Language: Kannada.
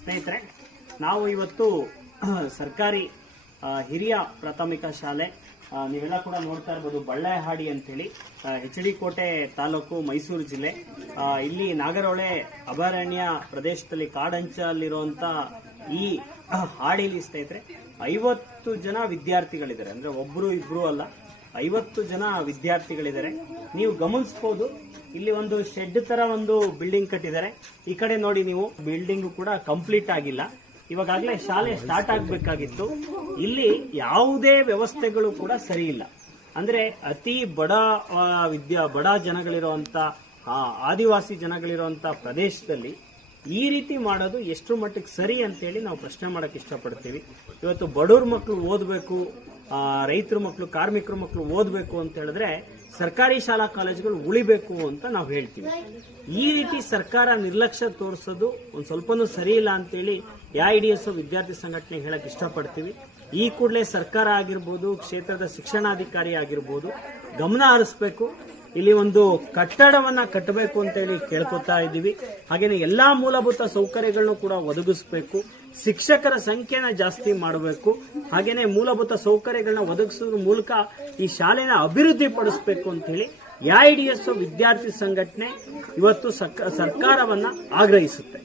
ಸ್ನೇಹಿತರೆ, ನಾವು ಇವತ್ತು ಸರ್ಕಾರಿ ಹಿರಿಯ ಪ್ರಾಥಮಿಕ ಶಾಲೆ, ನೀವೆಲ್ಲ ಕೂಡ ನೋಡ್ತಾ ಇರ್ಬೋದು, ಬಳ್ಳಾಯಹಾಡಿ ಅಂತೇಳಿ, HD ಕೋಟೆ ತಾಲೂಕು, ಮೈಸೂರು ಜಿಲ್ಲೆ. ಇಲ್ಲಿ ನಾಗರಹೊಳೆ ಅಭಯಾರಣ್ಯ ಪ್ರದೇಶದಲ್ಲಿ ಕಾಡಂಚಲ್ಲಿರುವಂತ ಈ ಹಾಡಿಲಿ ಸ್ನೇಹಿತರೆ 50 ಜನ ವಿದ್ಯಾರ್ಥಿಗಳಿದ್ದಾರೆ. ಅಂದ್ರೆ ಒಬ್ರು ಇಬ್ರು ಅಲ್ಲ, 50 ಜನ ವಿದ್ಯಾರ್ಥಿಗಳಿದ್ದಾರೆ. ನೀವು ಗಮನಿಸಬಹುದು, ಇಲ್ಲಿ ಒಂದು ಶೆಡ್ ತರ ಒಂದು ಬಿಲ್ಡಿಂಗ್ ಕಟ್ಟಿದ್ದಾರೆ. ಈ ಕಡೆ ನೋಡಿ ನೀವು, ಬಿಲ್ಡಿಂಗ್ ಕೂಡ ಕಂಪ್ಲೀಟ್ ಆಗಿಲ್ಲ, ಇವಾಗಲೇ ಶಾಲೆ ಸ್ಟಾರ್ಟ್ ಆಗಬೇಕಾಗಿತ್ತು. ಇಲ್ಲಿ ಯಾವುದೇ ವ್ಯವಸ್ಥೆಗಳು ಕೂಡ ಸರಿ ಇಲ್ಲ. ಅಂದ್ರೆ ಅತಿ ಬಡ ಜನಗಳಿರುವಂತ, ಆದಿವಾಸಿ ಜನಗಳಿರುವಂತ ಪ್ರದೇಶದಲ್ಲಿ ಈ ರೀತಿ ಮಾಡೋದು ಎಷ್ಟು ಮಟ್ಟಿಗೆ ಸರಿ ಅಂತೇಳಿ ನಾವು ಪ್ರಶ್ನೆ ಮಾಡಕ್ ಇಷ್ಟಪಡ್ತೀವಿ. ಇವತ್ತು ಬಡವ್ರ ಮಕ್ಕಳು ಓದಬೇಕು, ರೈತರ ಮಕ್ಕಳು, ಕಾರ್ಮಿಕರ ಮಕ್ಕಳು ಓದಬೇಕು ಅಂತ ಹೇಳಿದ್ರೆ ಸರ್ಕಾರಿ ಶಾಲಾ ಕಾಲೇಜುಗಳು ಉಳಿಬೇಕು ಅಂತ ನಾವು ಹೇಳ್ತೀವಿ. ಈ ರೀತಿ ಸರ್ಕಾರ ನಿರ್ಲಕ್ಷ್ಯ ತೋರಿಸೋದು ಒಂದ್ ಸ್ವಲ್ಪನೂ ಸರಿ ಇಲ್ಲ ಅಂತೇಳಿ AIDSO ವಿದ್ಯಾರ್ಥಿ ಸಂಘಟನೆ ಹೇಳಕ್ ಇಷ್ಟಪಡ್ತೀವಿ. ಈ ಕೂಡಲೇ ಸರ್ಕಾರ ಆಗಿರ್ಬೋದು, ಕ್ಷೇತ್ರದ ಶಿಕ್ಷಣಾಧಿಕಾರಿ ಆಗಿರ್ಬೋದು ಗಮನ ಹರಿಸಬೇಕು. ಇಲ್ಲಿ ಒಂದು ಕಟ್ಟಡವನ್ನ ಕಟ್ಟಬೇಕು ಅಂತ ಹೇಳಿ ಕೇಳ್ಕೊತಾ ಇದ್ದೀವಿ. ಹಾಗೇನೆ ಎಲ್ಲಾ ಮೂಲಭೂತ ಸೌಕರ್ಯಗಳನ್ನು ಕೂಡ ಒದಗಿಸಬೇಕು. ಶಿಕ್ಷಕರ ಸಂಖ್ಯೆನ ಜಾಸ್ತಿ ಮಾಡಬೇಕು. ಹಾಗೇನೆ ಮೂಲಭೂತ ಸೌಕರ್ಯಗಳನ್ನ ಒದಗಿಸೋದ್ರ ಮೂಲಕ ಈ ಶಾಲೆನ ಅಭಿವೃದ್ಧಿ ಪಡಿಸಬೇಕು ಅಂತ ಹೇಳಿ AIDSO ವಿದ್ಯಾರ್ಥಿ ಸಂಘಟನೆ ಇವತ್ತು ಸರ್ಕಾರವನ್ನ ಆಗ್ರಹಿಸುತ್ತೆ.